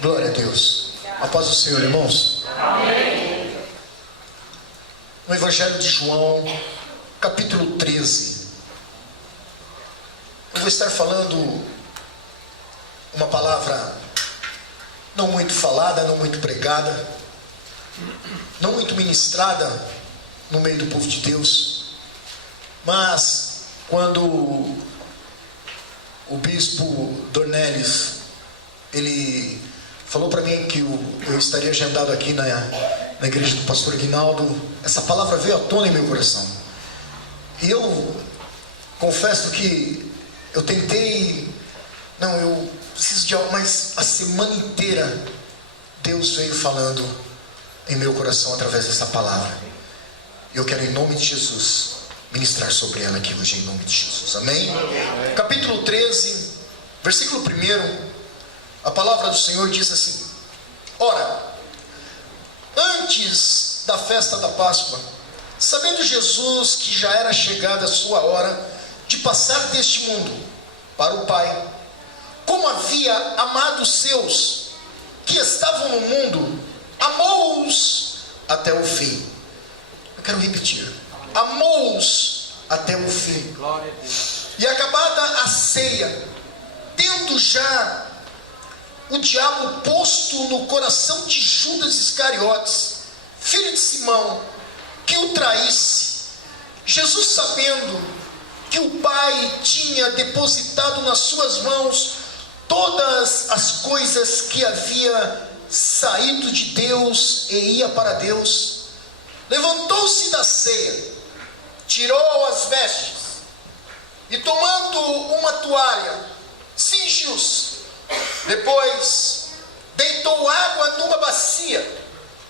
Glória a Deus. A paz do Senhor, irmãos. Amém. No Evangelho de João, capítulo 13, eu vou estar falando uma palavra não muito falada, não muito pregada, não muito ministrada no meio do povo de Deus, mas quando o bispo Dornelles, ele falou para mim que eu estaria agendado aqui na igreja do pastor Aguinaldo, essa palavra veio à tona em meu coração. E eu confesso que eu tentei, eu preciso de algo, mas a semana inteira Deus veio falando em meu coração através dessa palavra. Eu quero, em nome de Jesus, ministrar sobre ela aqui hoje, em nome de Jesus. Amém? Amém. Capítulo 13, versículo 1. A palavra do Senhor diz assim: ora, antes da festa da Páscoa, sabendo Jesus que já era chegada a sua hora de passar deste mundo para o Pai, como havia amado os seus que estavam no mundo, amou-os até o fim. Eu quero repetir: amou-os até o fim. E acabada a ceia, tendo já o diabo posto no coração de Judas Iscariotes, filho de Simão, que o traísse, Jesus, sabendo que o Pai tinha depositado nas suas mãos todas as coisas, que havia saído de Deus e ia para Deus, levantou-se da ceia, tirou as vestes e, tomando uma toalha, cingiu-se. Depois deitou água numa bacia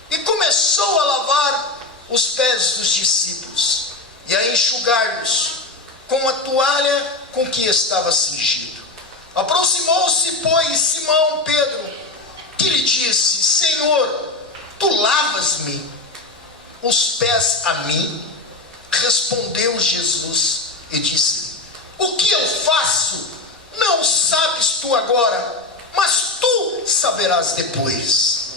e começou a lavar os pés dos discípulos e a enxugar-los com a toalha com que estava cingido. Aproximou-se, pois, Simão Pedro, que lhe disse: Senhor, tu lavas-me os pés a mim? Respondeu Jesus e disse: o que eu faço não sabes tu agora, mas tu saberás depois.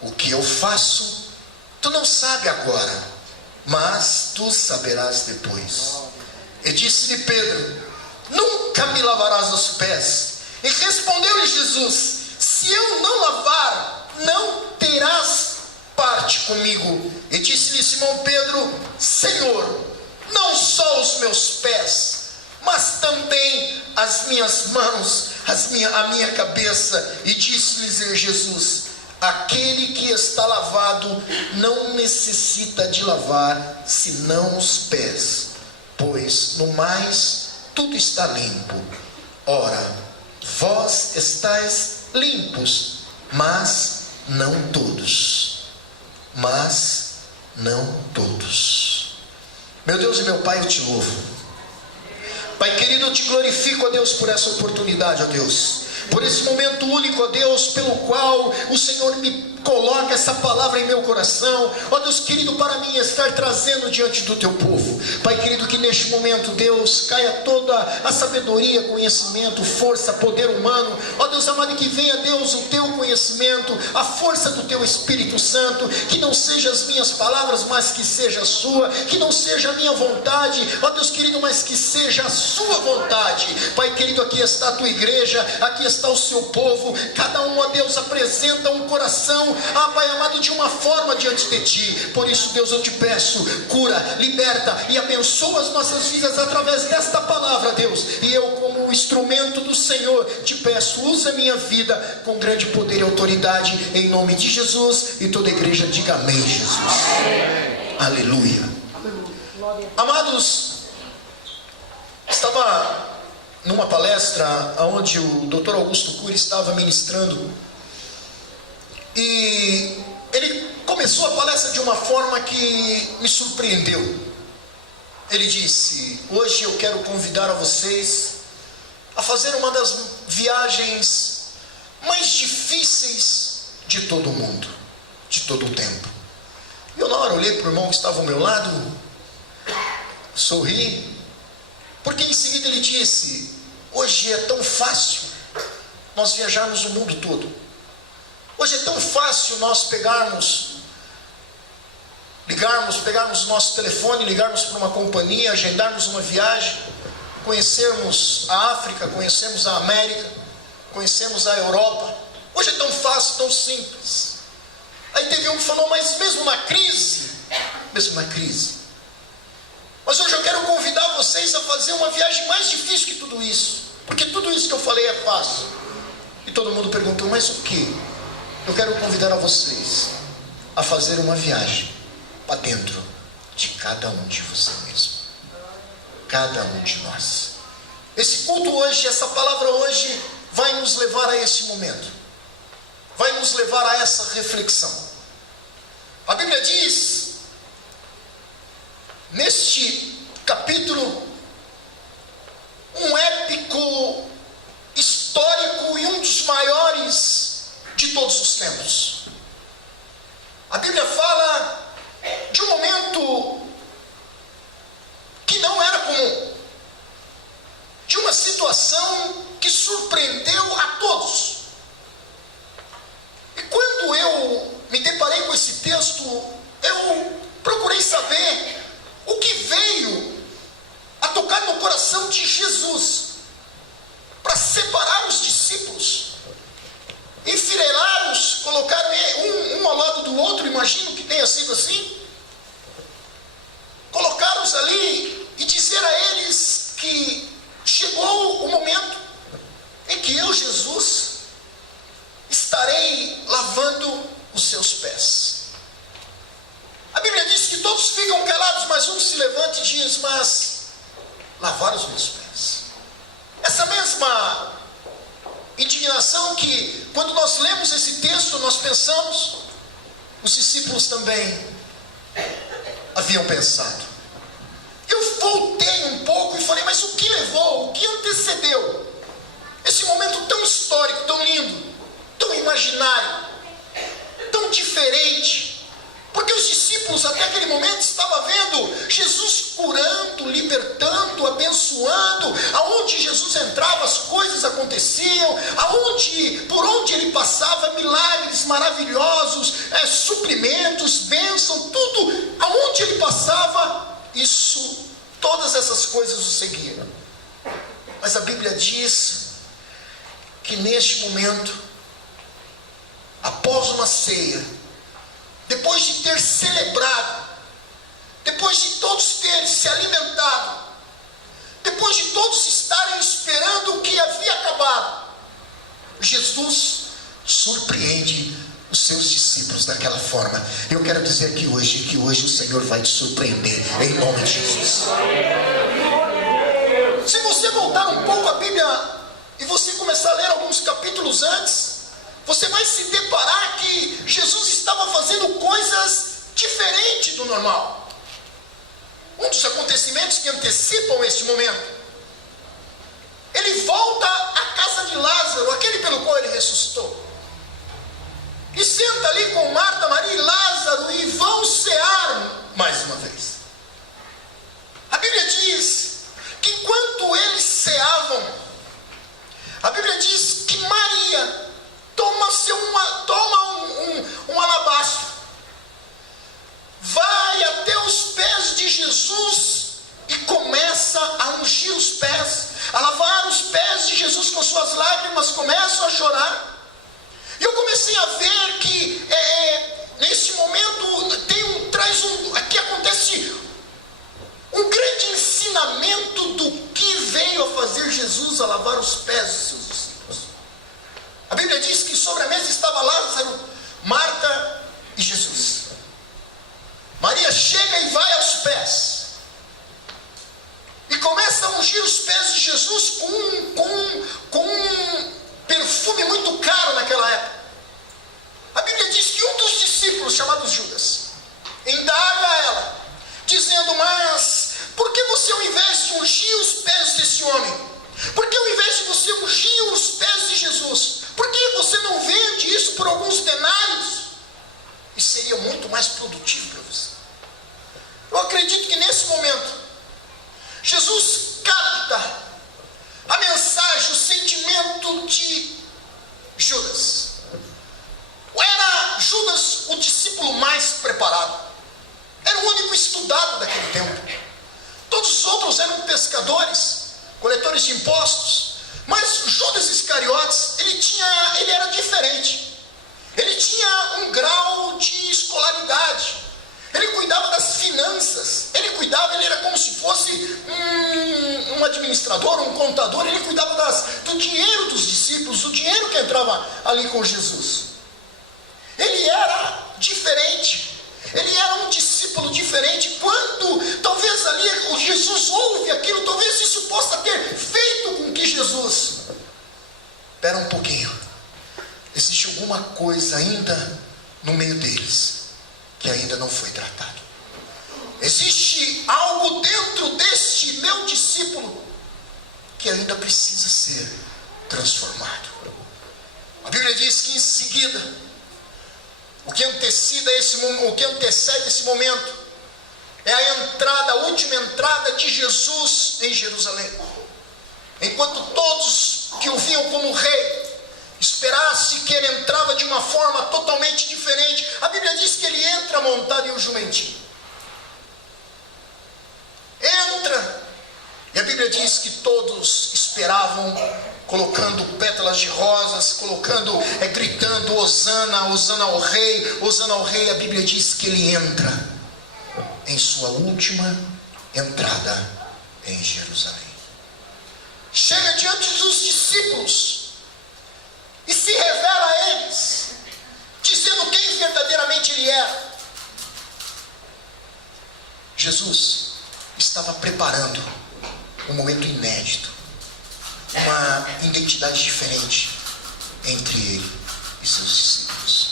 O que eu faço, tu não sabes agora, mas tu saberás depois. E disse-lhe Pedro: nunca me lavarás os pés. E respondeu-lhe Jesus: se eu não lavar, não terás parte comigo. E disse-lhe Simão Pedro: Senhor, não só os meus pés, mas também as minhas mãos, a minha cabeça. E disse-lhes Jesus: aquele que está lavado não necessita de lavar senão os pés, pois no mais tudo está limpo. Ora, vós estáis limpos, mas não todos. Meu Deus e meu Pai, eu te louvo. Pai querido, eu te glorifico, ó Deus, por essa oportunidade, ó Deus, por esse momento único, ó Deus, pelo qual o Senhor me coloca essa palavra em meu coração, ó Deus querido, para mim estar trazendo diante do teu povo. Pai querido, que neste momento, Deus, caia toda a sabedoria, conhecimento, força, poder humano, ó Deus amado, que venha, Deus, o teu conhecimento, a força do teu Espírito Santo, que não seja as minhas palavras, mas que seja a sua, que não seja a minha vontade, ó Deus querido, mas que seja a sua vontade. Pai querido, aqui está a tua igreja, aqui está o seu povo, cada um, ó Deus, apresenta um coração, Pai amado, de uma forma diante de ti. Por isso, Deus, eu te peço, cura, liberta e abençoa as nossas vidas através desta palavra, Deus. E eu, como instrumento do Senhor, te peço, usa a minha vida com grande poder e autoridade, em nome de Jesus. E toda a igreja diga amém, Jesus. Amém. Aleluia. Amados, estava numa palestra onde o Dr. Augusto Cury estava ministrando, e ele começou a palestra de uma forma que me surpreendeu. Ele disse: hoje eu quero convidar a vocês a fazer uma das viagens mais difíceis de todo o mundo, de todo o tempo. E eu na hora olhei para o irmão que estava ao meu lado, sorri, porque em seguida ele disse: hoje é tão fácil, nós viajarmos o mundo todo. Hoje é tão fácil nós pegarmos o nosso telefone, ligarmos para uma companhia, agendarmos uma viagem, conhecermos a África, conhecermos a América, conhecermos a Europa. Hoje é tão fácil, tão simples. Aí teve um que falou, mas mesmo na crise, mas hoje eu quero convidar vocês a fazer uma viagem mais difícil que tudo isso, porque tudo isso que eu falei é fácil. E todo mundo perguntou, mas o que? Eu quero convidar a vocês a fazer uma viagem para dentro de cada um de você mesmo, cada um de nós. Esse culto hoje, essa palavra hoje, vai nos levar a esse momento, vai nos levar a essa reflexão. A Bíblia diz, neste capítulo, um épico histórico e um dos maiores de todos os tempos. A Bíblia fala de um momento que não era comum, de uma situação que surpreendeu a todos. E quando eu me deparei com esse texto, eu procurei saber o que veio a tocar no coração de Jesus para separar os discípulos, enfileirá-los, colocar um ao lado do outro, imagino que tenha sido assim, colocá-los ali e dizer a eles que chegou o momento em que eu, Jesus, estarei lavando os seus pés. A Bíblia diz que todos ficam calados, mas um se levanta e diz, mas lavar os meus pés. Essa mesma indignação que, quando nós lemos esse texto, nós pensamos, os discípulos também haviam pensado. Eu voltei um pouco e falei, mas o que levou, o que antecedeu esse momento tão histórico, tão lindo, tão imaginário, tão diferente? Porque os discípulos até aquele momento estavam vendo Jesus curando, libertando, abençoando. Aonde Jesus entrava, as coisas aconteciam. Por onde ele passava, milagres maravilhosos, suprimentos, bênção, tudo. Aonde ele passava, todas essas coisas o seguiam. Mas a Bíblia diz que neste momento, após uma ceia, depois de ter celebrado, depois de todos terem se alimentado, depois de todos estarem esperando o que havia acabado, Jesus surpreende os seus discípulos daquela forma. Eu quero dizer que hoje o Senhor vai te surpreender, em nome de Jesus. Se você voltar um pouco a Bíblia e você começar a ler alguns capítulos antes, você vai se deparar que Jesus estava fazendo coisas diferentes do normal. Um dos acontecimentos que antecipam este momento, ele volta à casa de Lázaro, aquele pelo qual ele ressuscitou, e senta ali com Marta, Maria e Lázaro, e vão cear mais uma vez. A Bíblia diz que enquanto eles ceavam, a Bíblia diz que Maria toma um alabastro, vai até os pés de Jesus e começa a ungir os pés, a lavar os pés de Jesus com suas lágrimas, começam a chorar. E eu comecei a ver que nesse momento aqui acontece um grande ensinamento do que veio a fazer Jesus a lavar os pés de seus discípulos. A Bíblia diz que sobre a mesa estava Lázaro, Marta e Jesus. Maria chega e vai aos pés e começa a ungir os pés de Jesus com um perfume muito caro naquela época. A Bíblia diz que um dos discípulos, chamado Judas, indaga a ela, dizendo, mas por que você, ao invés de ungir os pés desse homem, por que ao invés de você administrador, um contador, ele cuidava do dinheiro dos discípulos, do dinheiro que entrava ali com Jesus. Ele era diferente, ele era um discípulo diferente. Quando talvez ali o Jesus ouve aquilo, talvez isso possa ter feito com que Jesus, espera um pouquinho, existe alguma coisa ainda no meio deles que ainda não foi tratado. Existe algo dentro deste meu discípulo que ainda precisa ser transformado. A Bíblia diz que em seguida, o que antecede esse momento é a entrada, a última entrada de Jesus em Jerusalém. Enquanto todos que o viam como rei esperasse que ele entrava de uma forma totalmente diferente, a Bíblia diz que ele entra montado em um jumentinho. Entra, e a Bíblia diz que todos esperavam, colocando pétalas de rosas, gritando, Hosana, Hosana ao rei, Hosana ao rei. A Bíblia diz que ele entra em sua última entrada em Jerusalém. Chega diante dos discípulos e se revela a eles, dizendo quem verdadeiramente ele era. Jesus estava preparando um momento inédito, uma identidade diferente entre ele e seus discípulos.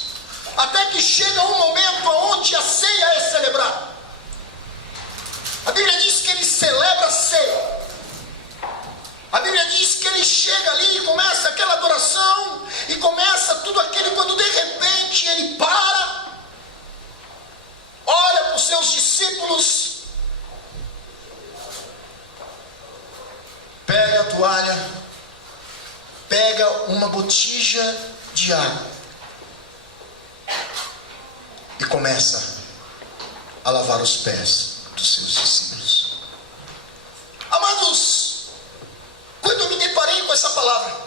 Até que chega um momento onde a ceia é celebrada. A Bíblia diz que ele celebra a ceia. A Bíblia diz que ele chega ali e começa aquela adoração, e começa tudo aquilo, quando de repente ele para, olha para os seus discípulos, pega a toalha, pega uma botija de água e começa a lavar os pés dos seus discípulos. Amados, quando eu me deparei com essa palavra,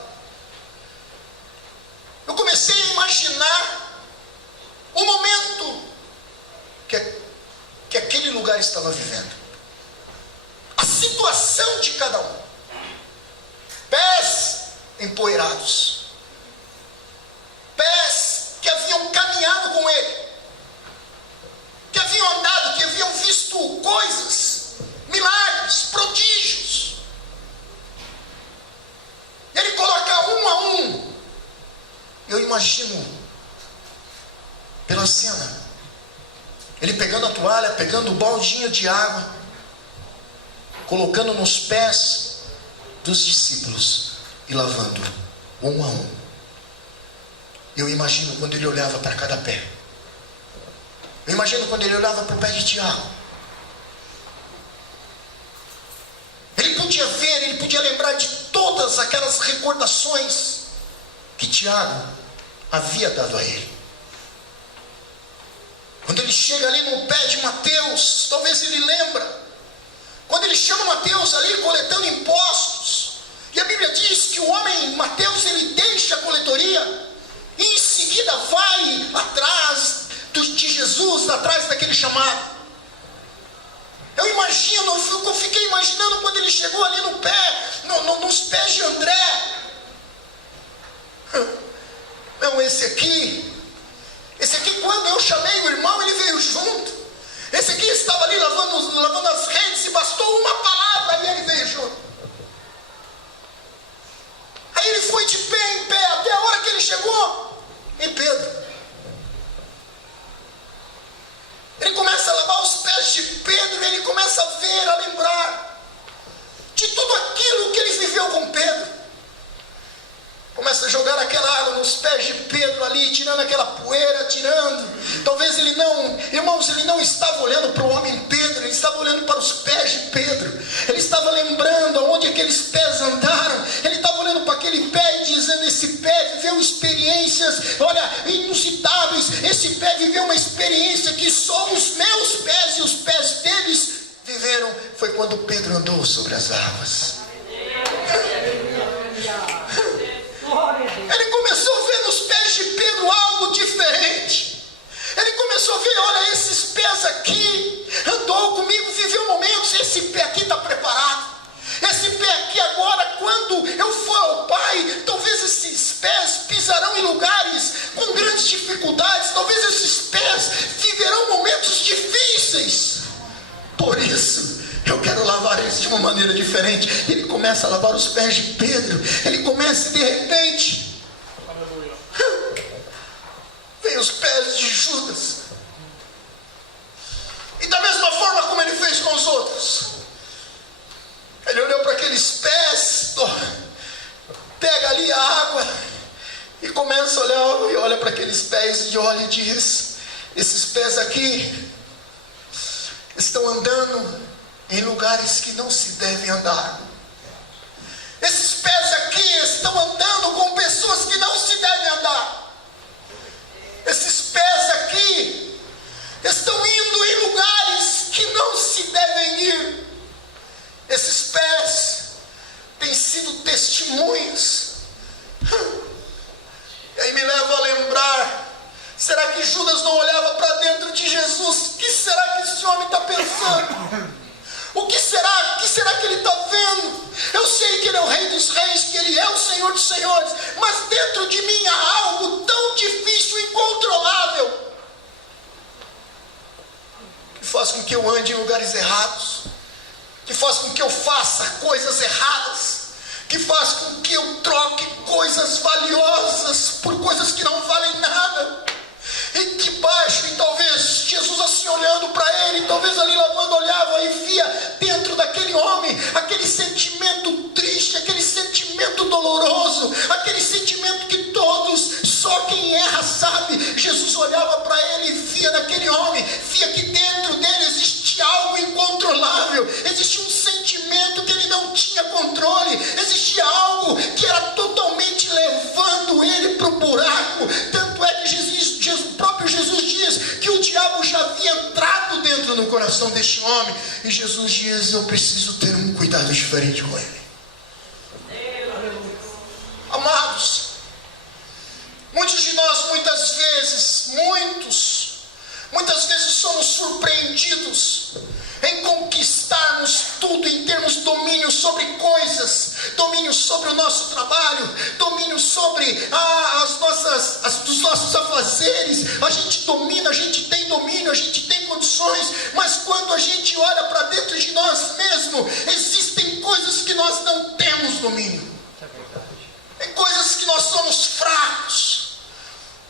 eu comecei a imaginar o momento que aquele lugar estava vivendo, a situação de cada um. Pés empoeirados, pés que haviam caminhado com ele, que haviam andado, que haviam visto coisas, milagres, prodígios. Ele coloca um a um. Eu imagino pela cena, ele pegando a toalha, pegando o baldinho de água, colocando nos pés dos discípulos e lavando um a um. Eu imagino quando ele olhava para cada pé. Eu imagino quando ele olhava para o pé de Tiago. Ele podia ver, ele podia lembrar de todas aquelas recordações que Tiago havia dado a ele. Quando ele chega ali no pé de Mateus, talvez ele lembra. Quando ele chama Mateus ali coletando impostos, e a Bíblia diz que o homem, Mateus, ele deixa a coletoria, e em seguida vai atrás de Jesus, atrás daquele chamado. Eu imagino, eu fiquei imaginando quando ele chegou ali no pé, nos pés de André. Não, esse aqui quando eu chamei o irmão, ele veio junto. Esse aqui estava ali lavando as redes, e bastou uma palavra e ele veio junto. Aí ele foi de pé em pé, até a hora que ele chegou em Pedro. Ele começa a lavar os pés de Pedro, e ele começa a ver, a lembrar de tudo aquilo que ele viveu com Pedro. Começa a jogar aquela água nos pés de Pedro ali, tirando aquela poeira, talvez ele não, irmãos, ele não estava olhando para o homem Pedro, ele estava olhando para os pés de Pedro. Ele estava lembrando aonde aqueles pés andaram. Ele estava olhando para aquele pé e dizendo: esse pé viveu experiências, olha, inusitáveis. Esse pé viveu uma experiência que só os meus pés e os pés deles viveram. Foi quando Pedro andou sobre as águas. Ele começou a ver nos pés de Pedro algo diferente. Ele começou a ver: olha, esses pés aqui andou comigo, viveu momentos. Esse pé aqui está preparado. Esse pé diferente. Ele começa a lavar os pés de Pedro. Ele começa de repente, vem os pés de Judas. E da mesma forma como ele fez com os outros, ele olhou para aqueles pés, pega ali a água e começa a olhar, e olha para aqueles pés e olha e diz: esses pés aqui estão andando em lugares que não se devem andar. Esses pés aqui estão andando com pessoas que não se devem andar. Esses pés aqui estão indo em lugares que não se devem ir. Esses pés têm sido testemunhas. E aí me leva a lembrar: será que Judas não olhava para dentro de Jesus? O que será que esse homem está pensando? O que será que ele está vendo? Eu sei que ele é o Rei dos Reis, que ele é o Senhor dos Senhores, mas dentro de mim há algo tão difícil e incontrolável, que faz com que eu ande em lugares errados, que faz com que eu faça coisas erradas, que faz com que eu troque coisas valiosas por coisas que não valem nada. E debaixo, e talvez Jesus assim olhando para ele, talvez ali lavando, olhava e via dentro daquele homem aquele sentimento triste, aquele sentimento doloroso, aquele sentimento que todos, só quem erra sabe. Jesus olhava para ele e via naquele homem, via que dentro dele existia algo incontrolável, existia um sentimento que ele não tinha controle, existia algo que era totalmente levando ele para o buraco. Tanto é que o próprio Jesus diz que o diabo já havia entrado dentro do coração deste homem, e Jesus diz: eu preciso ter um cuidado diferente com ele. Amados, muitos de nós muitas vezes somos surpreendidos em conquistarmos tudo em termos de domínio sobre coisas, domínio sobre o nosso trabalho, domínio sobre os nossos afazeres. A gente domina, a gente tem domínio, a gente tem condições, mas quando a gente olha para dentro de nós mesmos, existem coisas que nós não temos domínio, tem coisas que nós somos fracos.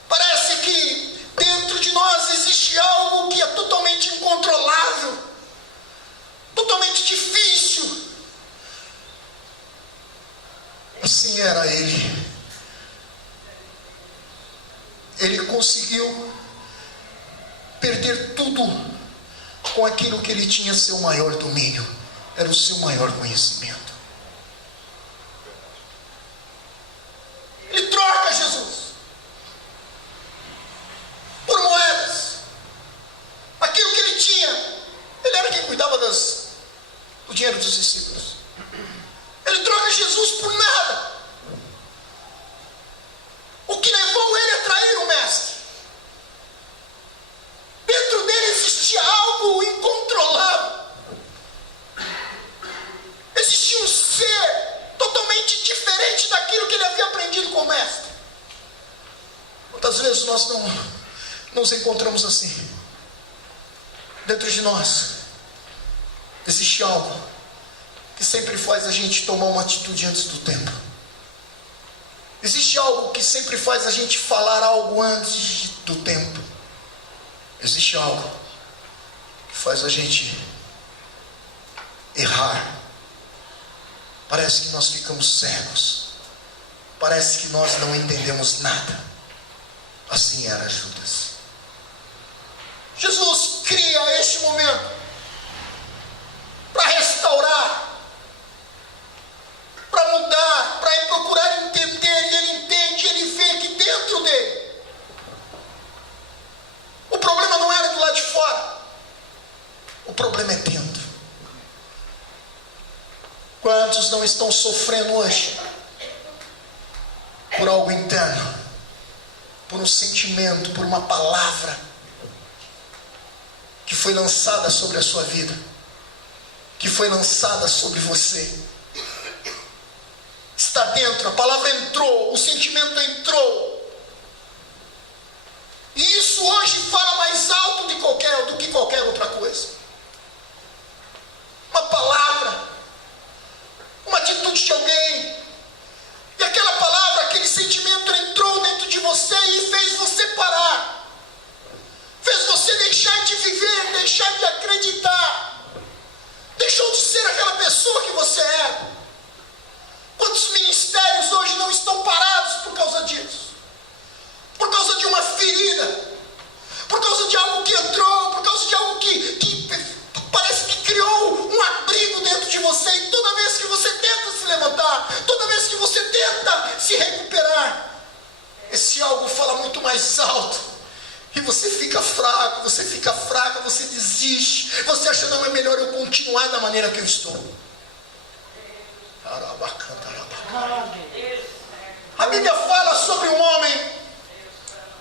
Parece que dentro de nós existe algo que é totalmente incontrolável, totalmente difícil. Assim era ele. Ele conseguiu perder tudo com aquilo que ele tinha seu maior domínio, era o seu maior conhecimento. Ele troca Jesus por moedas. Aquilo que ele tinha, ele era quem cuidava do dinheiro dos discípulos. Ele troca Jesus por nada. O que levou ele a trair o mestre? Dentro dele existia algo incontrolável. Existia um ser totalmente diferente daquilo que ele havia aprendido com o mestre. Quantas vezes nós não nos encontramos assim? Dentro de nós existe algo que sempre faz a gente tomar uma atitude antes do tempo. Existe algo que sempre faz a gente falar algo antes do tempo. Existe algo que faz a gente errar. Parece que nós ficamos cegos. Parece que nós não entendemos nada. Assim era Judas. Jesus cria este momento para restaurar, para mudar, para procurar entender. E ele entende, ele vê que dentro dele o problema não era do lado de fora, o problema é dentro. Quantos não estão sofrendo hoje por algo interno, por um sentimento, por uma palavra que foi lançada sobre a sua vida, que foi lançada sobre você? Está dentro, a palavra entrou, o sentimento entrou, e isso hoje fala mais alto do que qualquer outra coisa. Uma palavra, atitude de alguém, e aquela palavra, aquele sentimento entrou dentro de você e fez você parar, fez você deixar de viver, deixar de acreditar, deixou de ser aquela pessoa que você era. Quantos ministérios hoje não estão parados por causa disso? Por causa de uma ferida, por causa de algo que entrou, por causa de algo que parece que criou um abrigo dentro de você, e toda vez que você tenta se levantar, toda vez que você tenta se recuperar, esse algo fala muito mais alto, e você fica fraco, você desiste, você acha, não, é melhor eu continuar da maneira que eu estou. A Bíblia fala sobre um homem,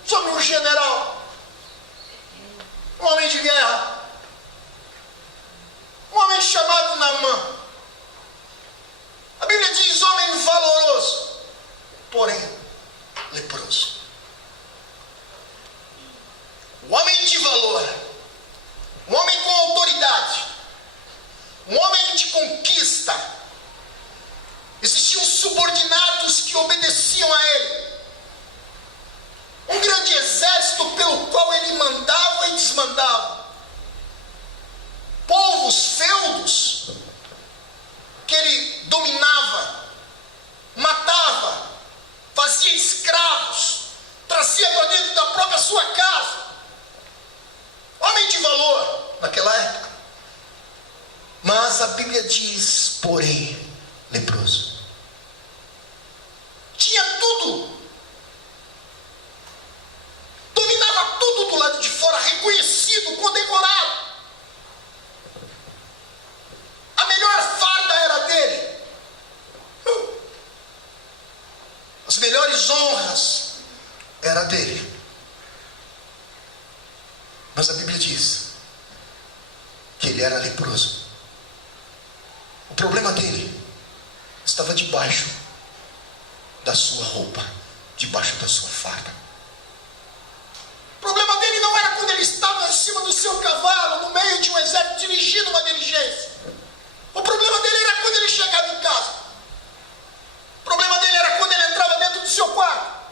sobre um general, um homem de guerra, um homem chamado Naamã. A Bíblia diz homem valoroso, porém leproso. Um homem de valor, um homem com autoridade, um homem de conquista. Existiam subordinados que obedeciam a ele. Um grande exército pelo qual ele mandava e desmandava. Povos, feudos, que ele dominava, matava, fazia escravos, trazia para dentro da própria sua casa. Homem de valor naquela época. Mas a Bíblia diz, porém, leproso. Tinha tudo. Dominava tudo do lado de fora, reconhecido, condecorado. A melhor farda era dele. As melhores honras era dele. Mas a Bíblia diz que ele era leproso. O problema dele estava debaixo da sua roupa, debaixo da sua farda. O problema dele não era quando ele estava em cima do seu cavalo, no meio de um exército, dirigindo uma diligência. O problema dele era quando ele chegava em casa. O problema dele era quando ele entrava dentro do seu quarto.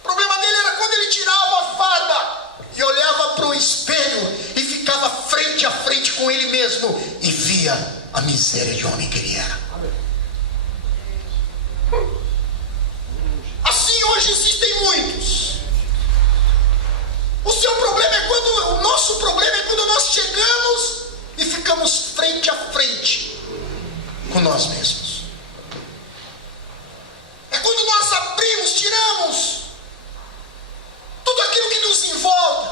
O problema dele era quando ele tirava a farda e olhava para o espelho e ficava frente a frente com ele mesmo e via a miséria de homem que ele era. Assim hoje existem muitos. O nosso problema é quando nós chegamos e ficamos frente a frente com nós mesmos. É quando nós abrimos, tiramos tudo aquilo que nos envolve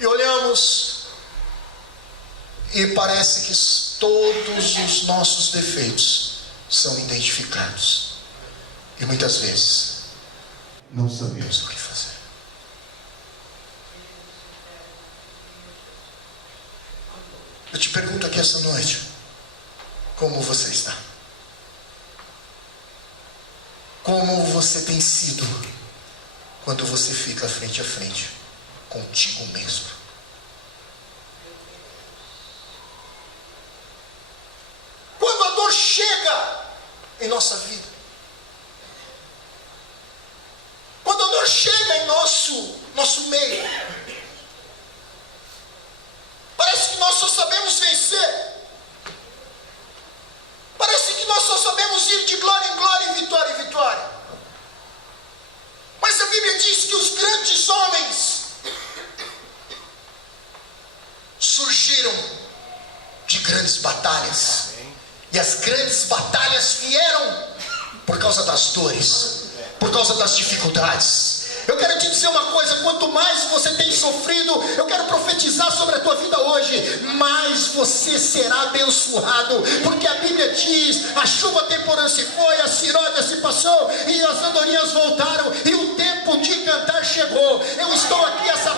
e olhamos e parece que todos os nossos defeitos são identificados. E muitas vezes não sabemos o que fazer. Eu te pergunto aqui essa noite, como você está? Como você tem sido quando você fica frente a frente contigo mesmo? Quando a dor chega em nossa vida, quando a dor chega em nosso meio, parece que nós só sabemos vencer. Parece que nós só sabemos ir de glória em glória, e vitória em vitória. Mas a Bíblia diz que os grandes homens surgiram de grandes batalhas. E as grandes batalhas vieram por causa das dores, por causa das dificuldades. Eu quero te dizer uma coisa, quanto mais você tem sofrido, eu quero profetizar sobre a tua vida hoje, mais você será abençoado, porque a Bíblia diz, a chuva temporã se foi, a ciródia se passou, e as andorinhas voltaram, e o tempo de cantar chegou. Eu estou aqui essa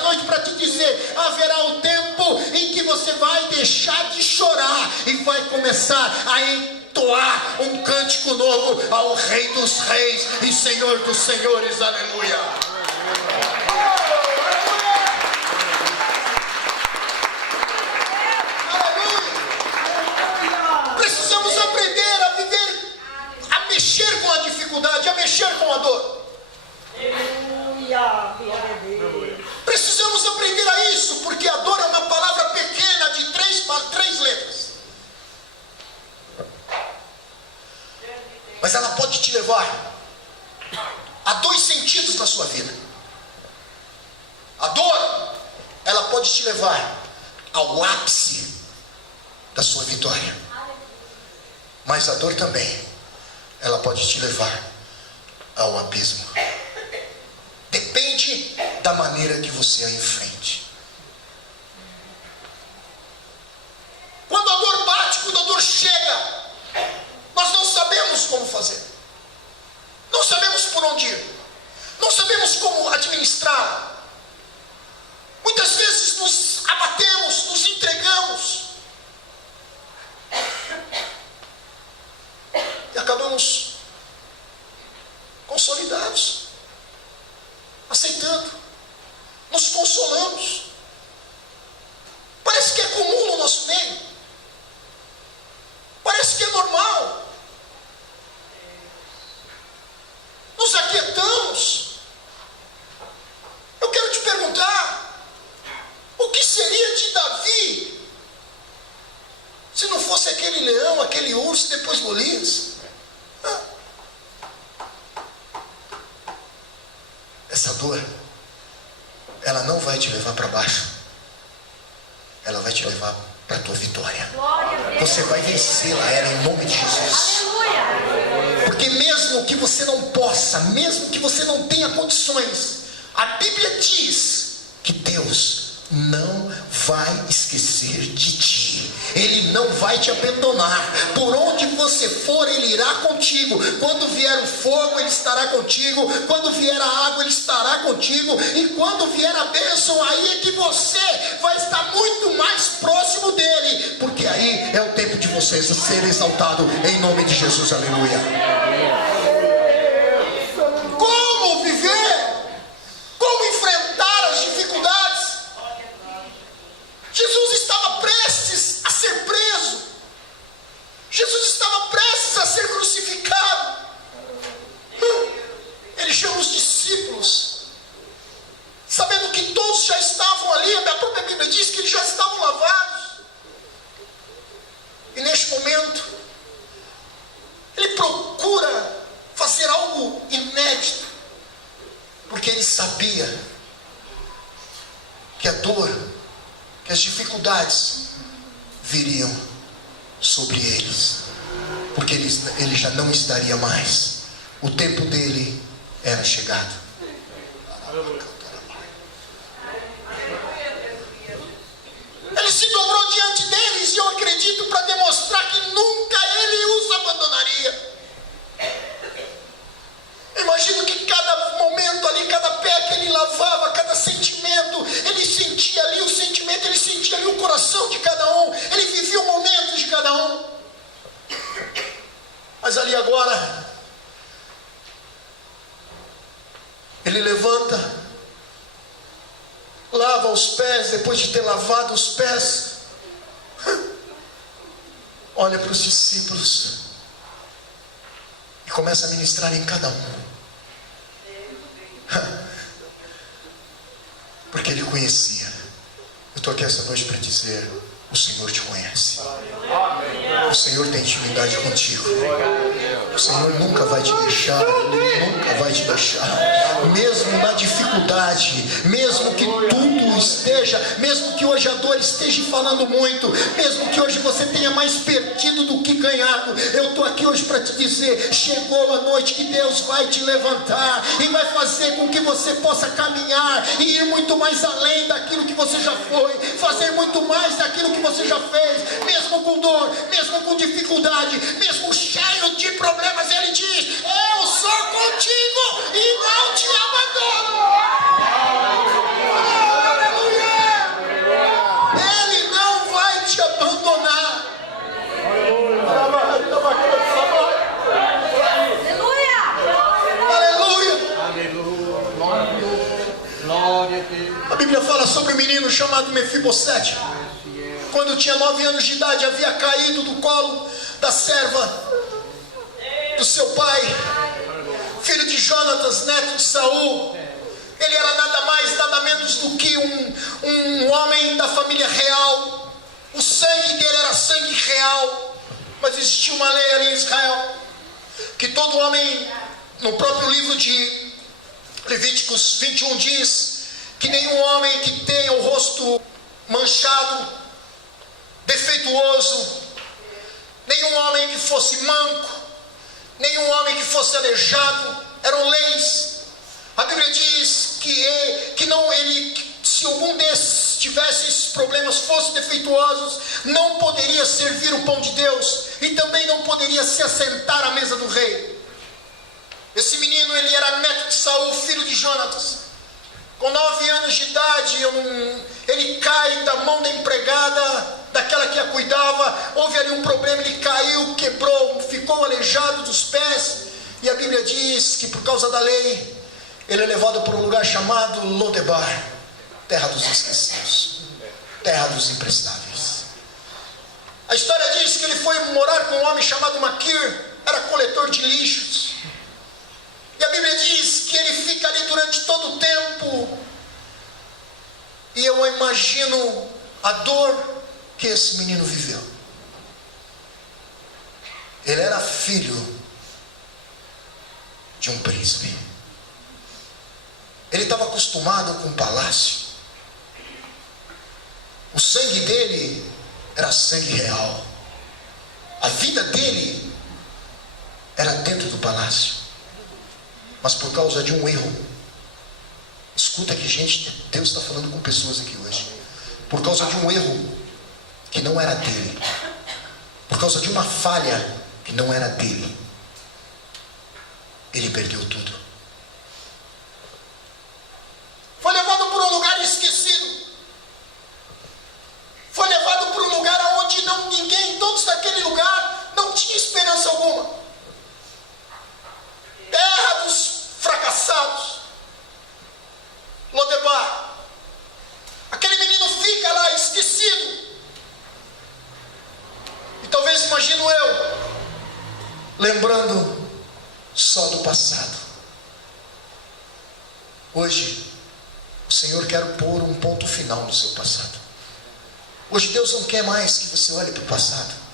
noite para te dizer, haverá um tempo em que você vai deixar de chorar, e vai começar a entoar um cântico novo ao Rei dos Reis e Senhor dos Senhores. Aleluia. Aleluia. Precisamos aprender dificuldade, a mexer com a dor. Precisamos aprender a isso, porque a dor é uma palavra pequena de três letras. Mas ela pode te levar a dois sentidos na sua vida. A dor, ela pode te levar ao ápice da sua vitória. Mas a dor também, ela pode te levar ao abismo. Depende da maneira que você a enfrente. Quando a dor bate, quando a dor chega, nós não sabemos como fazer. Não sabemos por onde ir. Não sabemos como administrar. Muitas vezes nos abatemos, nos entregamos. E acabamos consolidados, aceitando, nos consolamos. Parece que é comum no nosso meio. Parece que é normal. Nos aquietamos. Eu quero te perguntar, o que seria de Davi se não fosse aquele leão, aquele urso e depois Golias? Essa dor, ela não vai te levar para baixo. Ela vai te levar para a tua vitória. Você vai vencê-la, ela, em nome de Jesus. Porque mesmo que você não possa, mesmo que você não tenha condições, a Bíblia diz que Deus não vai esquecer de ti. Ele não vai te abandonar. Por onde você for, Ele irá contigo. Quando vier o fogo, Ele estará contigo. Quando vier a água, Ele estará contigo. E quando vier a bênção, aí é que você vai estar muito mais próximo dEle. Porque aí é o tempo de você ser exaltado em nome de Jesus. Aleluia. Como viver? Como enfrentar as dificuldades? Jesus estava prestes a ser preso. Jesus estava prestes a ser crucificado. Ele chama os discípulos, sabendo que todos já estavam ali. A própria Bíblia diz que eles já estavam lavados. E neste momento, ele procura fazer algo inédito, porque ele sabia que a dor, que as dificuldades viriam sobre eles, porque ele já não estaria mais. O tempo dele era chegado. Ele se dobrou diante deles, e eu acredito, para demonstrar que nunca ele os abandonaria. Imagino que cada momento ali, cada pé que ele lavava, cada sentimento, ele sentia ali o sentimento, ele sentia ali o coração de cada um, ele vivia o momento de cada um. Mas ali agora, ele levanta, lava os pés, depois de ter lavado os pés, olha para os discípulos e começa a ministrar em cada um. Porque ele conhecia. Eu estou aqui essa noite para dizer: o Senhor te conhece. O Senhor tem intimidade contigo. O Senhor nunca vai te deixar. Ele nunca vai te deixar. Mesmo na dificuldade, mesmo que tudo esteja, mesmo que hoje a dor esteja falando muito, mesmo que hoje você tenha mais perdido do que ganhado, eu estou aqui hoje para te dizer: chegou a noite que Deus vai te levantar e vai fazer com que você possa caminhar e ir muito mais além daquilo que você já foi, fazer muito mais daquilo que você já fez, mesmo com dor, mesmo com dificuldade, mesmo cheio de problemas. Ele diz: eu sou contigo e não te abandono. Aleluia! Ele não vai te abandonar. A Bíblia fala sobre um menino chamado Mefibosete. Quando tinha 9 anos de idade, havia caído do colo da serva do seu pai. Jonatas, neto de Saul. Ele era nada mais, nada menos do que um homem da família real. O sangue dele era sangue real. Mas existia uma lei ali em Israel, que todo homem, no próprio livro de Levíticos 21 diz, que nenhum homem que tenha o rosto manchado, defeituoso, nenhum homem que fosse manco, nenhum homem que fosse aleijado, eram leis. A Bíblia diz que não, se algum desses tivesse esses problemas, fossem defeituosos, não poderia servir o pão de Deus, e também não poderia se assentar à mesa do rei. Esse menino, ele era neto de Saul, filho de Jonatas. Com 9 anos de idade, ele cai da mão da empregada, daquela que a cuidava. Houve ali um problema, ele caiu, quebrou, ficou aleijado dos pés. E a Bíblia diz que por causa da lei, ele é levado para um lugar chamado Lodebar, terra dos esquecidos, terra dos imprestáveis. A história diz que ele foi morar com um homem chamado Maquir, era coletor de lixos. E a Bíblia diz que ele fica ali durante todo o tempo. E eu imagino a dor que esse menino viveu. Ele era filho de um príncipe. Ele estava acostumado com o palácio. O sangue dele era sangue real. A vida dele era dentro do palácio. Mas por causa de um erro, escuta aqui, gente, Deus está falando com pessoas aqui hoje. Por causa de um erro que não era dele, por causa de uma falha que não era dele, ele perdeu tudo. Foi levado para um lugar esquecido. Foi levado para um lugar onde ninguém, todos daquele lugar, não tinha esperança alguma. Terra dos fracassados. Lodebar. Aquele menino fica lá esquecido. E talvez, imagino eu, lembrando só do passado. Hoje, o Senhor quer pôr um ponto final no seu passado. Hoje Deus não quer mais que você olhe para o passado.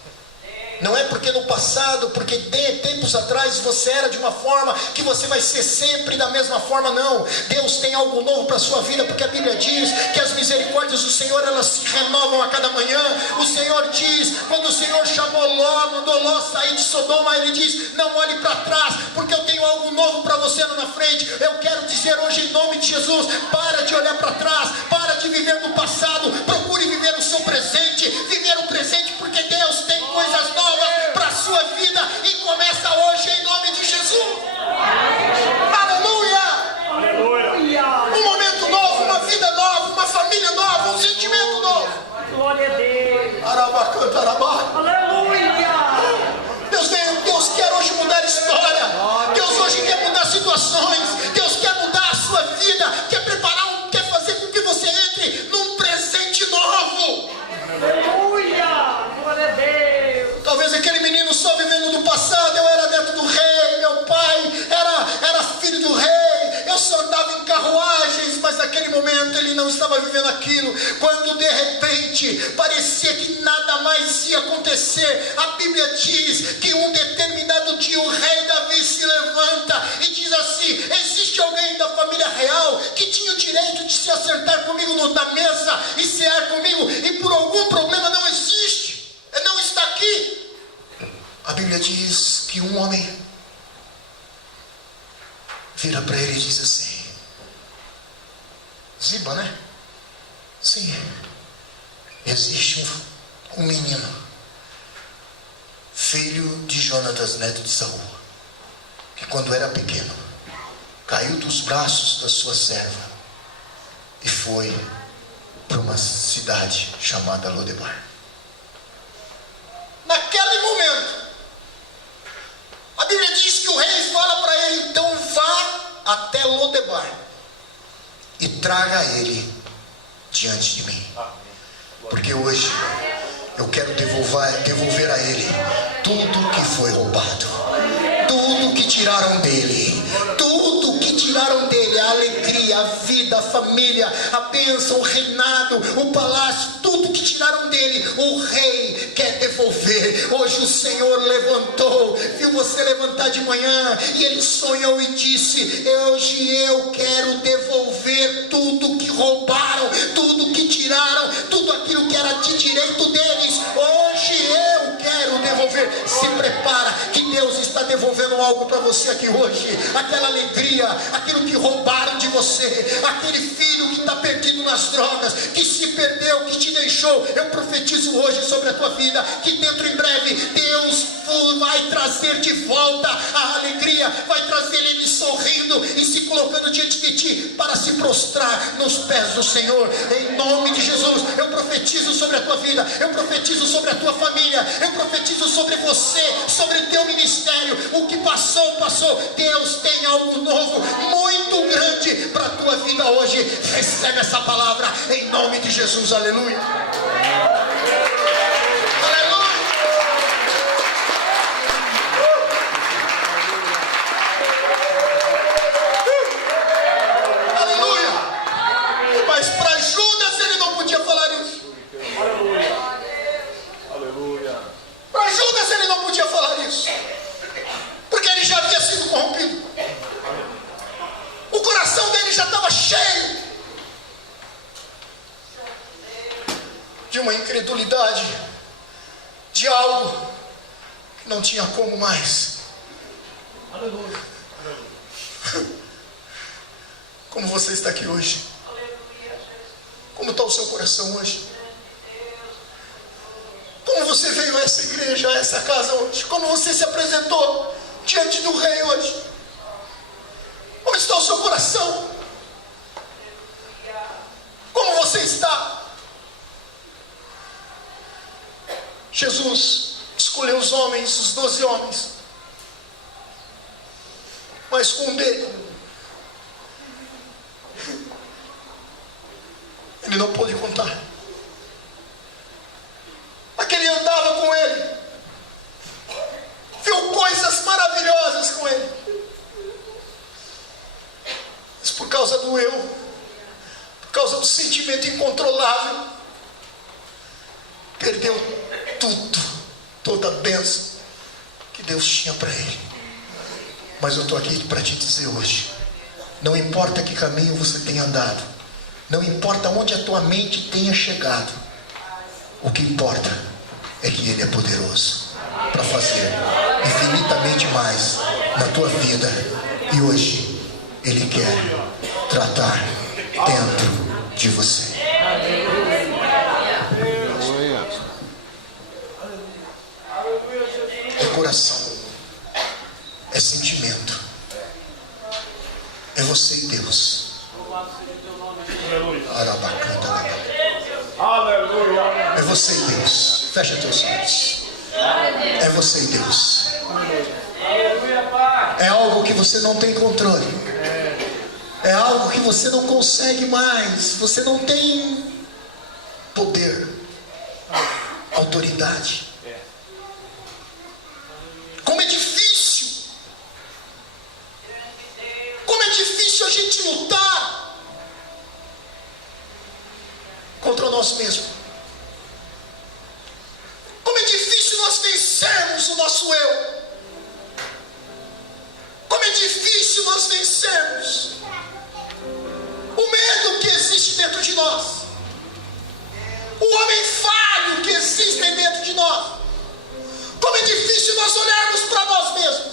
Não é porque no passado, porque tempos atrás você era de uma forma, que você vai ser sempre da mesma forma. Não, Deus tem algo novo para a sua vida, porque a Bíblia diz que as misericórdias do Senhor, elas se renovam a cada manhã. O Senhor diz, quando o Senhor chamou Ló, mandou Ló sair de Sodoma, Ele diz, não olhe para trás, porque eu tenho algo novo para você lá na frente. Eu quero dizer hoje em nome de Jesus, para de olhar para trás, para de viver no passado, procure viver o seu presente, viver o presente, porque Deus tem coisas novas para a sua vida, e começa hoje em nome de Jesus. Aleluia! Aleluia! Um momento novo, uma vida nova, uma família nova, um sentimento novo. Glória a Deus. Aleluia! Deus quer hoje mudar a história. Deus hoje quer mudar situações. Deus quer mudar a sua vida. Quer preparar, quer fazer com que você entre num presente novo. Aleluia! Glória a Deus. Talvez aquele menino só vivendo do passado. Eu era neto do rei, meu pai era filho do rei, eu só andava em carruagens. Mas naquele momento ele não estava vivendo aquilo. Quando de repente parecia que nada mais ia acontecer, a Bíblia diz que um determinado dia o rei Davi se levanta e diz assim: existe alguém da família real que tinha o direito de se acertar comigo na mesa e cear comigo, e por algum problema não existe, não está aqui? A Bíblia diz que um homem vira para ele e diz assim: Ziba, né? Sim, existe um menino, filho de Jonatas, neto de Saul, que quando era pequeno caiu dos braços da sua serva e foi para uma cidade chamada Lodebar. Naquele momento, a Bíblia diz que o rei fala para ele: então vá até Lodebar e traga ele diante de mim, porque hoje eu quero devolver a ele tudo que foi roubado, tudo que tiraram dele, tudo tiraram dele a alegria, a vida, a família, a bênção, o reinado, o palácio, tudo que tiraram dele, o rei quer devolver. Hoje o Senhor levantou, viu você levantar de manhã, e ele sonhou e disse: hoje eu quero devolver tudo que roubaram, tudo que tiraram, tudo aquilo que era de direito deles. Hoje eu quero devolver. Se prepara, que Deus está devolvendo algo para você aqui hoje. Aquela alegria, aquilo que roubaram de você, aquele filho que está perdido nas drogas, que se perdeu, que te deixou. Eu profetizo hoje sobre a tua vida, que dentro em breve Deus vai trazer de volta a alegria, vai trazer ele sorrindo e se colocando diante de ti para se prostrar nos pés do Senhor. Em nome de Jesus, eu profetizo sobre a tua vida, eu profetizo sobre a tua família, eu profetizo sobre você, sobre o teu ministério. O que passou, passou. Deus tem algo novo, muito grande para a tua vida hoje. Recebe essa palavra em nome de Jesus. Aleluia. Uma incredulidade de algo que não tinha como mais. Aleluia. Como você está aqui hoje? Como está o seu coração hoje? Como você veio a essa igreja, a essa casa hoje? Como você se apresentou diante do Rei hoje? Como está o seu coração? Como você está? Jesus escolheu os homens, os 12 homens, mas com um dele, ele não pôde contar. Aquele andava com ele, viu coisas maravilhosas com ele, mas por causa do eu, por causa do sentimento incontrolável, perdeu tudo, toda a bênção que Deus tinha para ele. Mas eu estou aqui para te dizer hoje, não importa que caminho você tenha andado, não importa onde a tua mente tenha chegado, o que importa é que Ele é poderoso para fazer infinitamente mais na tua vida. E hoje Ele quer tratar dentro de você. Coração, é sentimento, é você e Deus. É você e Deus. Fecha teus olhos. É você e Deus. É algo que você não tem controle, é algo que você não consegue mais. Você não tem poder, autoridade. Como é difícil, como é difícil a gente lutar contra nós mesmos. Como é difícil nós vencermos o nosso eu. Como é difícil nós vencermos o medo que existe dentro de nós, o homem falho que existe dentro de nós. Como é difícil nós olharmos para nós mesmos.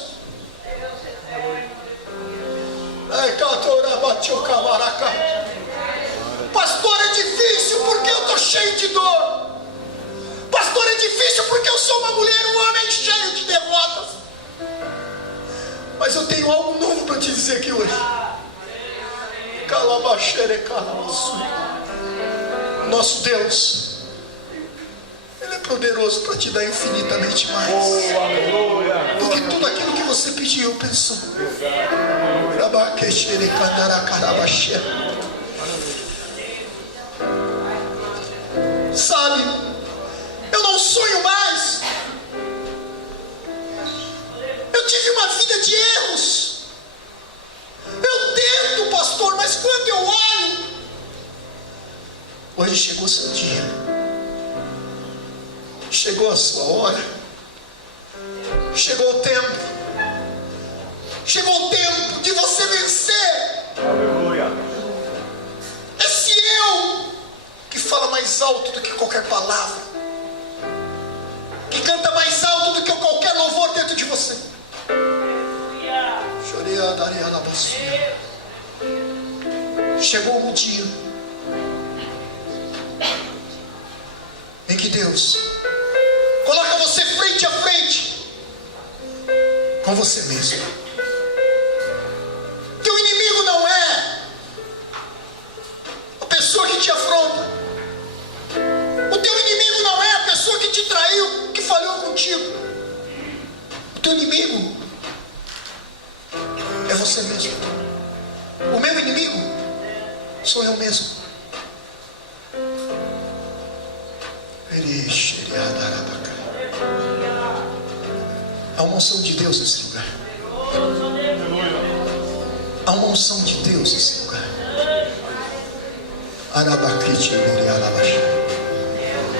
Pastor, é difícil porque eu estou cheio de dor. Pastor, é difícil porque eu sou uma mulher, um homem cheio de derrotas. Mas eu tenho algo novo para te dizer aqui hoje. Nosso Deus, Ele é poderoso para te dar infinitamente mais do que tudo aquilo que você pediu, pensou. Sabe, eu não sonho mais. Eu tive uma vida de erros. Eu Hoje chegou o seu dia. Chegou a sua hora. Chegou o tempo. Chegou o tempo de você vencer. Aleluia. Esse eu que fala mais alto do que qualquer palavra, que canta mais alto do que qualquer louvor dentro de você. Chegou o dia em que Deus coloca você frente a frente com você mesmo. Teu inimigo não é a pessoa que te afronta. O teu inimigo não é a pessoa que te traiu, que falhou contigo. O teu inimigo é você mesmo. O meu inimigo sou eu mesmo. Há uma unção de Deus nesse lugar. Há uma unção de Deus nesse lugar.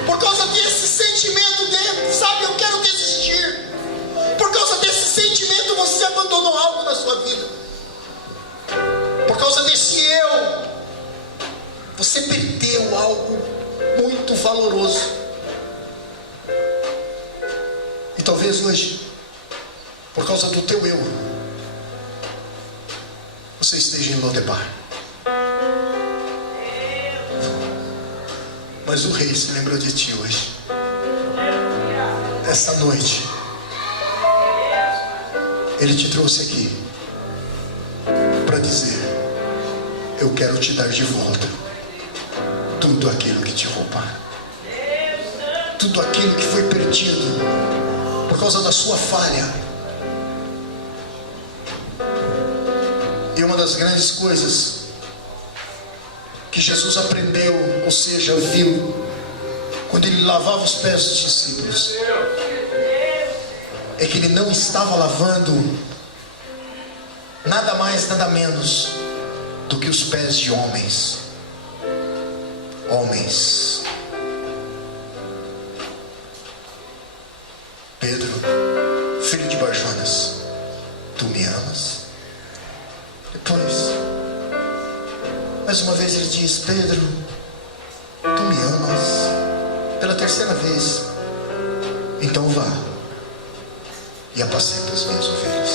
Por causa desse sentimento dele, sabe, eu quero desistir. Por causa desse sentimento você abandonou algo na sua vida. Por causa desse eu, você perdeu algo muito valoroso. E talvez hoje, por causa do teu eu, você esteja em Lodebar. Mas o rei se lembrou de ti hoje. Essa noite ele te trouxe aqui para dizer: eu quero te dar de volta tudo aquilo que te roubaram, tudo aquilo que foi perdido por causa da sua falha. E uma das grandes coisas que Jesus aprendeu, ou seja, viu, quando ele lavava os pés dos discípulos, é que ele não estava lavando nada mais, nada menos do que os pés de homens. Homens. Pedro, filho de Barjonas, tu me amas? Depois, mais uma vez ele diz: Pedro, tu me amas? Pela terceira vez. Então vá e apacenta as minhas ovelhas.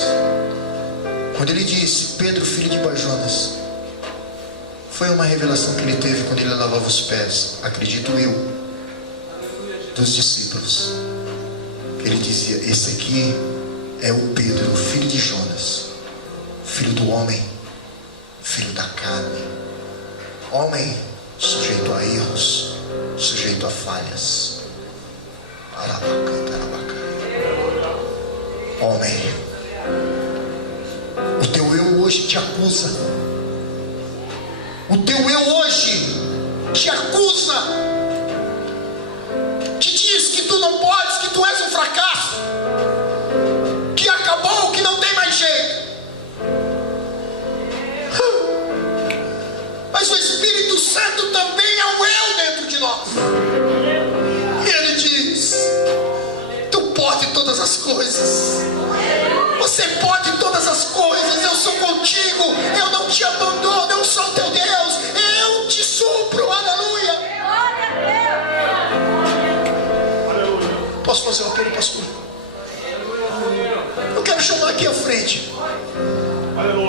Quando ele disse Pedro, filho de Barjonas, foi uma revelação que ele teve quando ele lavava os pés, acredito eu, dos discípulos. Ele dizia: esse aqui é o Pedro, filho de Jonas, filho do homem, filho da carne, homem sujeito a erros, sujeito a falhas. Homem, o teu eu hoje te acusa. O teu eu hoje te acusa, te diz que tu não podes, que tu és um fracasso, que acabou, que não tem mais jeito. Mas o Espírito Santo também é um eu dentro de nós. E ele diz: tu pode todas as coisas. Você pode todas as coisas. Eu sou contigo. Eu não te abandono. Eu sou teu Deus. Eu te supro. Aleluia. Posso fazer um apelo, pastor? Eu quero chamar aqui à frente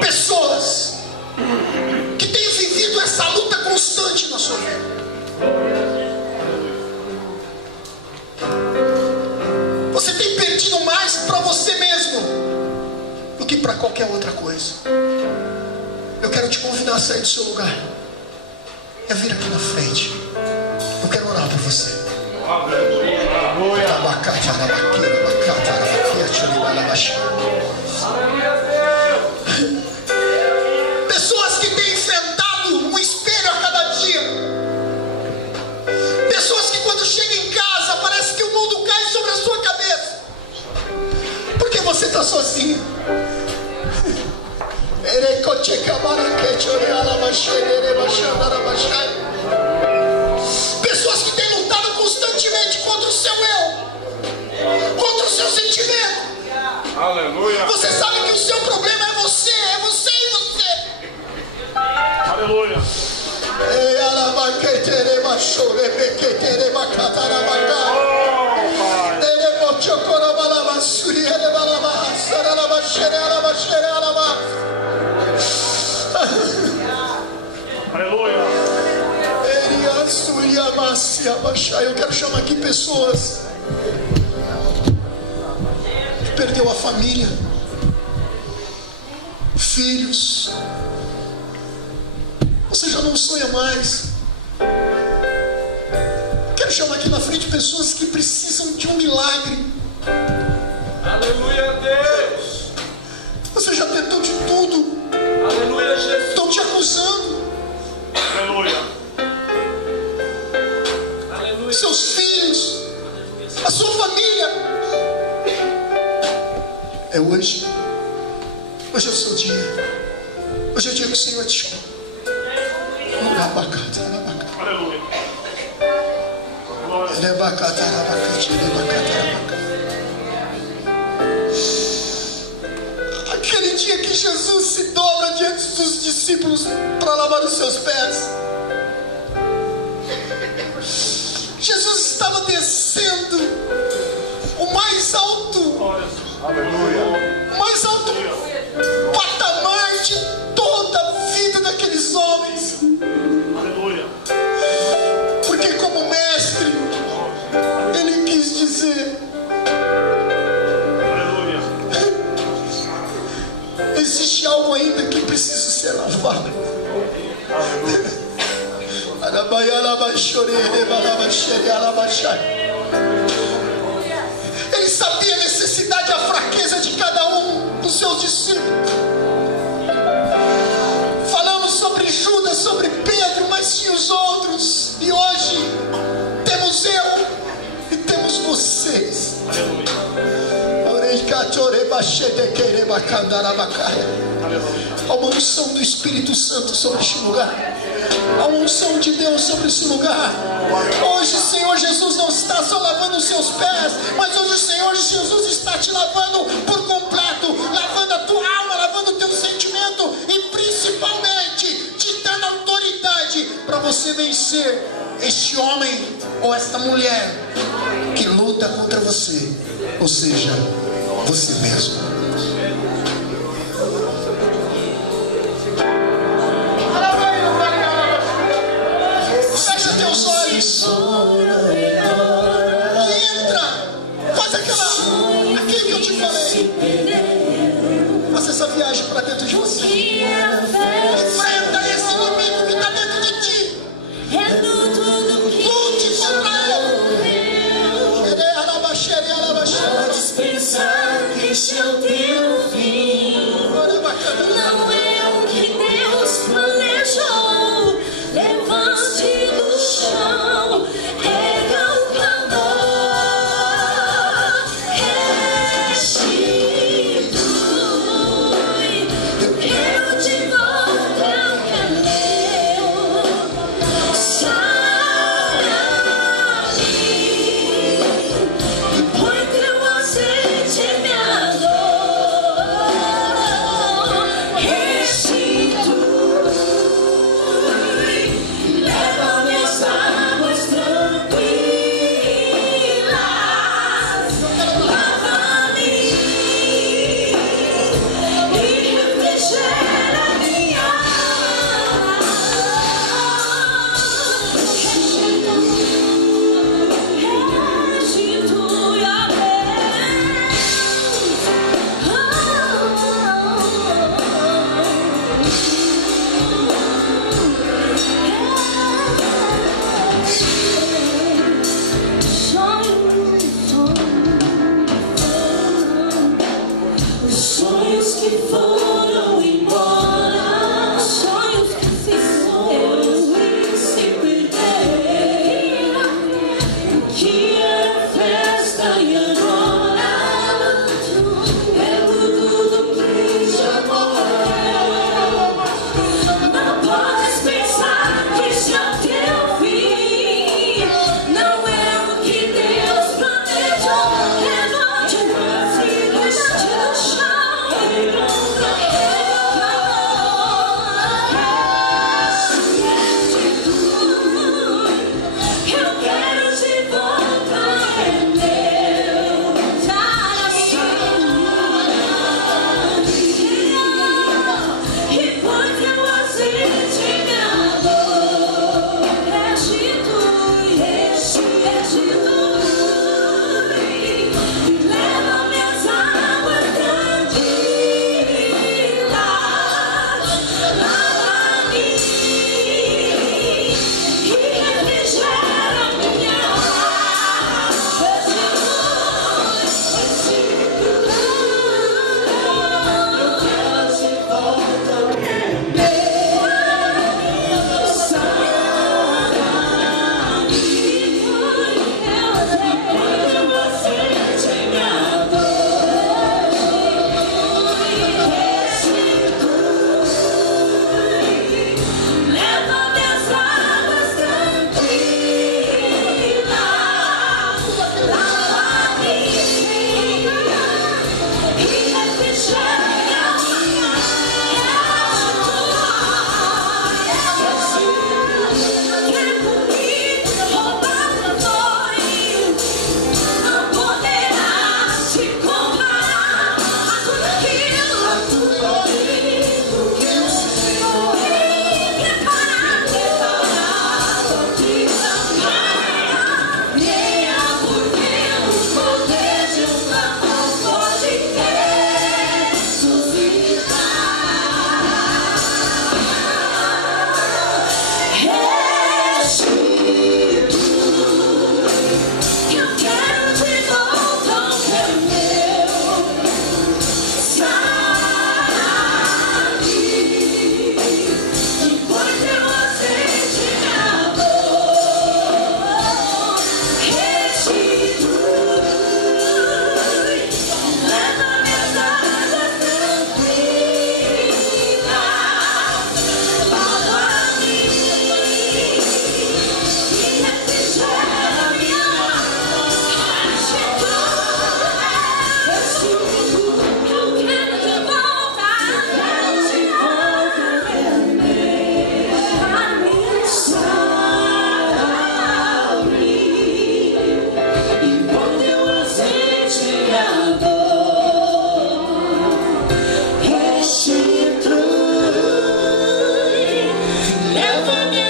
pessoas que têm vivido essa luta constante na sua vida. Você tem perdido mais para você mesmo do que para qualquer outra coisa. Eu quero te convidar a sair do seu lugar e a vir aqui na frente. Eu quero orar por você. Pessoas que têm enfrentado um espelho a cada dia. Pessoas que quando chegam em casa parece que o mundo cai sobre a sua cabeça, porque você está sozinho. especialmente contra o seu eu, contra o seu sentimento. Aleluia. Você sabe que o seu problema é você e você. Aleluia. Aleluia. Eu quero chamar aqui pessoas que perdeu a família, filhos. Você já não sonha mais. Quero chamar aqui na frente pessoas que precisam de um milagre. Aleluia, Deus. Você já tentou de tudo. Aleluia, Jesus. Estão te acusando. Aleluia. Seus filhos, a sua família. É hoje. Hoje é o seu dia. Hoje é o dia que o Senhor te chama. Aleluia. Aquele dia que Jesus se dobra diante dos discípulos para lavar os seus pés. Jesus estava descendo o mais alto patamar de toda a vida daqueles homens. Aleluia. Porque como mestre, ele quis dizer: Aleluia. existe algo ainda que precisa ser lavado. Ele sabia a necessidade e a fraqueza de cada um dos seus discípulos. Falamos sobre Judas, sobre Pedro, mas tinha os outros. E hoje temos eu e temos vocês. Há uma unção do Espírito Santo sobre este lugar. Há uma unção de Deus sobre esse lugar. Hoje o Senhor Jesus não está só lavando os seus pés, mas hoje o Senhor Jesus está te lavando por completo, lavando a tua alma, lavando o teu sentimento e principalmente te dando autoridade para você vencer este homem ou esta mulher que luta contra você, ou seja, você mesmo. Fecha teus olhos e entra. Faz aquilo que eu te falei. Faça essa viagem para dentro de você. Enfrenta esse inimigo que está dentro de ti. Lute contra ele. Podes pensar que este é o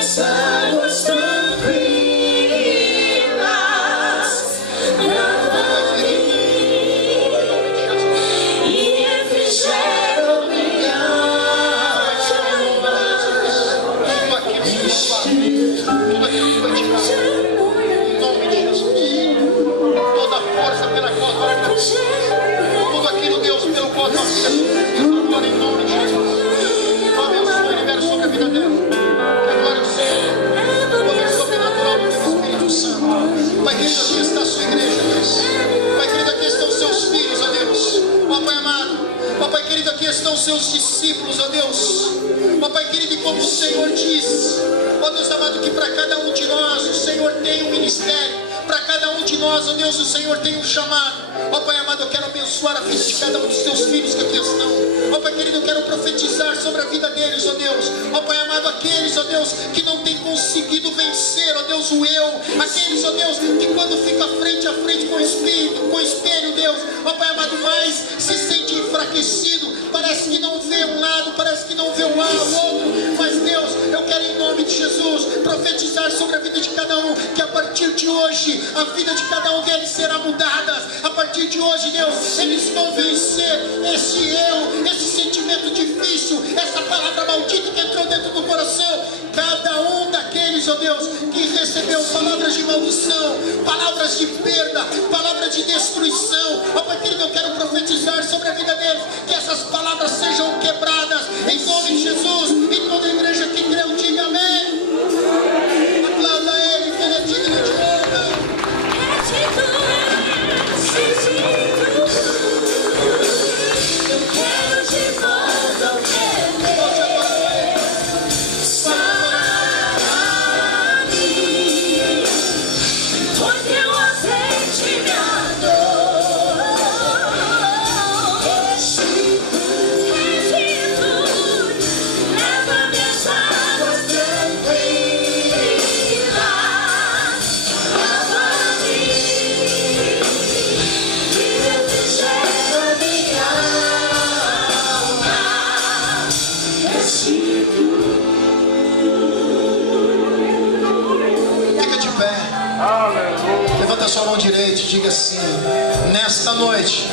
minhas águas tranquilas, e refrigero minha alma. Tudo aquilo que foi tirado, em nome de Jesus. Toda a força pela qual nós tudo aquilo, Deus, pelo qual nós agora em nome de Jesus. Abençoe e libera sobre a vida dela. Agora o Senhor, o poder sobrenatural do Espírito Santo. Pai querido, aqui está a sua igreja, Deus. Pai querido, aqui estão os seus filhos, ó Deus. Ó Pai amado, ó Pai querido, aqui estão os seus discípulos, ó Deus. Ó Pai querido, e como o Senhor diz, ó Deus amado, que para cada um de nós o Senhor tem um ministério. Para cada um de nós, ó Deus, o Senhor tem um chamado. Ó Pai amado, eu quero abençoar a vida de cada um dos teus filhos que aqui estão. Ó Pai querido, eu quero profetizar sobre a vida deles, ó Deus. Ó Pai amado, aqueles, ó Deus, que não têm conseguido vencer, ó Deus, o eu. Aqueles, ó Deus, que quando fica frente a frente com o Espírito, com o espelho, Deus, ó Pai amado, mais se sente enfraquecido. Parece que não vê um lado, parece que não vê o outro. Mas Deus, eu quero em nome de Jesus profetizar sobre a vida de cada um, que a partir de hoje a vida de cada um deles será mudada. A partir de hoje, Deus, eles vão vencer esse eu, esse sentimento difícil, essa palavra maldita que entrou dentro do coração. Cada um daqueles, ó Deus, que recebeu palavras de maldição, palavras de perda, palavras de destruição, ó Pai querido, eu quero profetizar sobre a vida deles, que essas palavras sejam quebradas em nome de Jesus. E toda a igreja que creu, diga amém. Aplauda ele, que ele é digno de honra. Eu quero de volta o que Levanta a sua mão direita e diga assim: nesta noite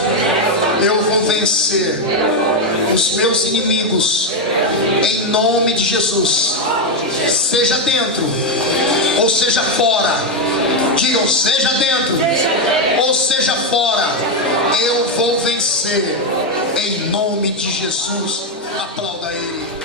eu vou vencer os meus inimigos em nome de Jesus. Seja dentro ou seja fora, diga, seja dentro ou seja fora, eu vou vencer em nome de Jesus. Aplauda ele.